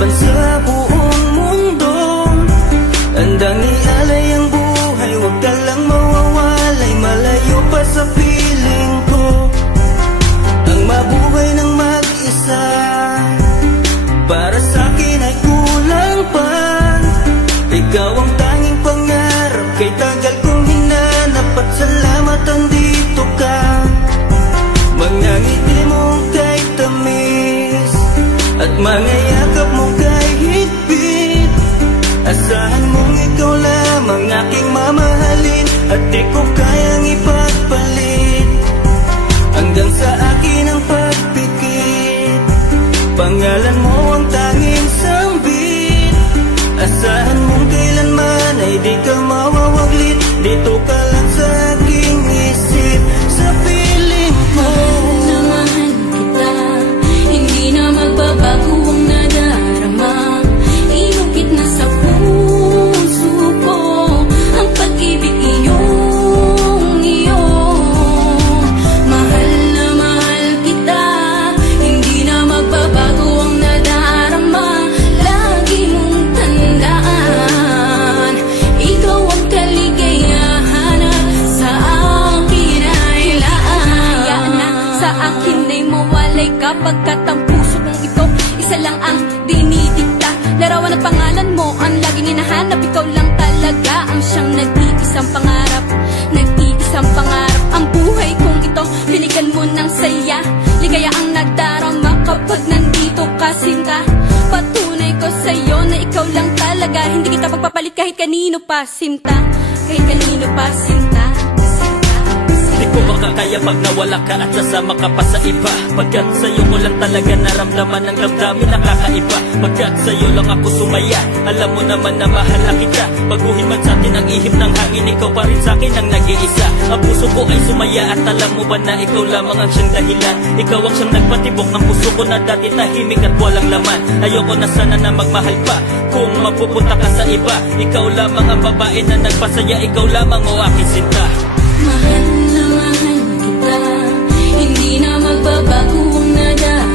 laban sa buong mundo. Handang ialay ang buhay, huwag ka lang mawawalay, malayo pa sa piling ko. Ang mabuhay ng mag-isa, para sa'kin ay kulang pa. Ikaw ang tanging pangarap, kay tagal kong hinanap, at salamat andito ka. Mga ngiti mo kay tamis, at mga yakap mo kay higpit. Asahan mong ikaw lamang aking mamahalin, at di ko kayang ipagpalit. Hanggang sa akin ang pagpikit, pangalan mo ang tanging sambit. Asahan mong kailanman ay di ka mawawaglit, dito ka lang sa aking isip, sa piling mo. Mahal kita, hindi na magbabago ang nadarama. Inukit na sa puso ko ang pag-ibig iyong iyo. Mahal na mahal kita, hindi na magbabago ang nadarama. Lagi mong tandaan, ikaw ang kaligayahan sa akin ay laan. Sa akin ay mawalay kapagkat ang puso kong ito isa lang ang dinidikta. Larawan at pangalan mo ang laging hinahanap, ikaw lang talaga ang siyang nag-iisang pangarap. Nag-iisang pangarap ang buhay kong ito, binigyan mo ng saya. Ligaya ang nadarama kapag nandito ka, sinta. Patunay ko sa'yo na ikaw lang talaga, hindi kita pagpapalit kahit kanino pa, sinta. Kahit kanino pa, sinta. Di ko makakaya pag nawala ka at sasama ka pa sa iba. Pagkat sa'yo ko lang talaga naramdaman ang damdamin nakakaiba. Pagkat sa'yo lang ako sumaya, alam mo naman na mahal na kita. Baguhin man sa'tin ang ihip ng hangin, ikaw pa rin sa'kin ang nag-iisa. Ang puso ko ay sumaya at alam mo ba na ikaw lamang ang siyang dahilan. Ikaw ang siyang nagpatibok ng puso ko na dati tahimik at walang laman. Ayoko na sana na magmahal pa kung mapupunta ka sa iba. Ikaw lamang ang babae na nagpasaya, ikaw lamang o aking sinta. Mahal na mahal kita, hindi na magbabago ang nadarama.